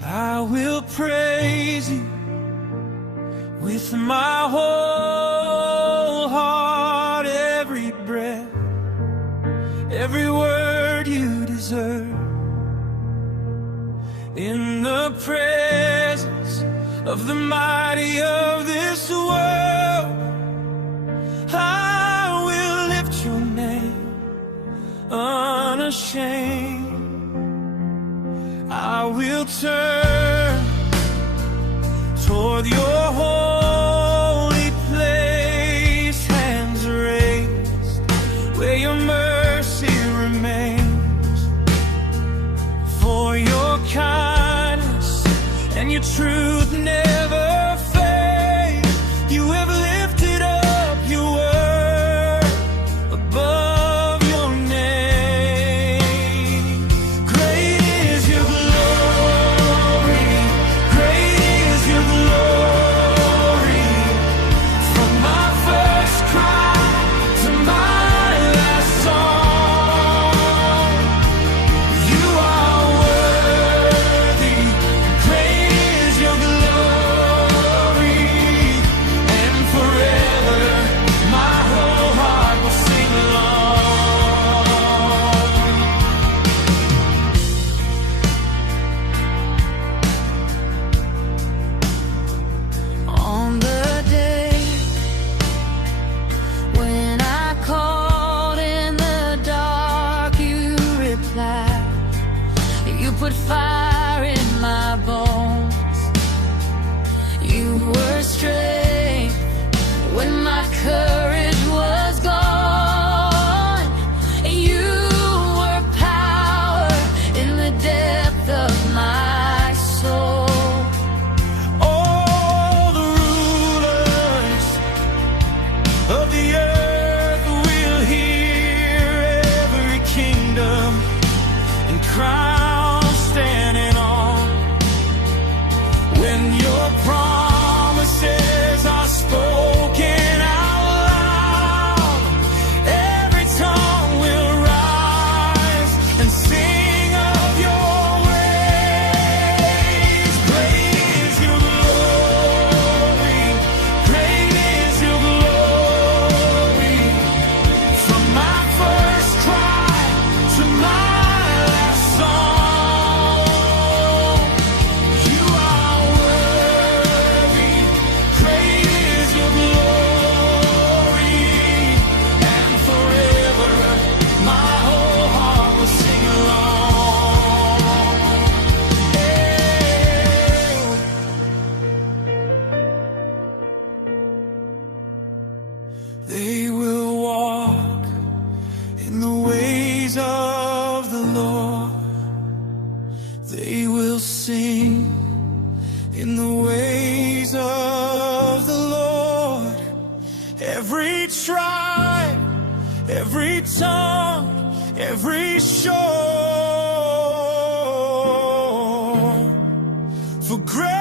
I will praise you with my whole heart, every breath, every word you deserve. In the presence of the mighty of this world, I will lift your name unashamed. I will turn toward your holy place, hands raised where your mercy remains. For your kindness and your truth never fade. You have lifted up your word above your name. Great is your glory, great is your glory. From my first cry to my last song, you are worthy. Great is your glory, and forever my whole heart will sing along. On the day when I called in the dark, you replied. You put fire in my bones. You were strength when my courage was gone. You were power in the depth of my soul. All the rulers of the earth will hear, every kingdom and crown standing on. When your promises are spoken out loud, every tongue will rise and sing of your ways. Great is your glory, great is your glory. From my first cry to my last song, you are worthy. Great is your glory, and forever my whole heart will sing along. They will walk in the ways of the Lord. They will sing in the ways of the Lord. Every tribe, every tongue, every shore. For great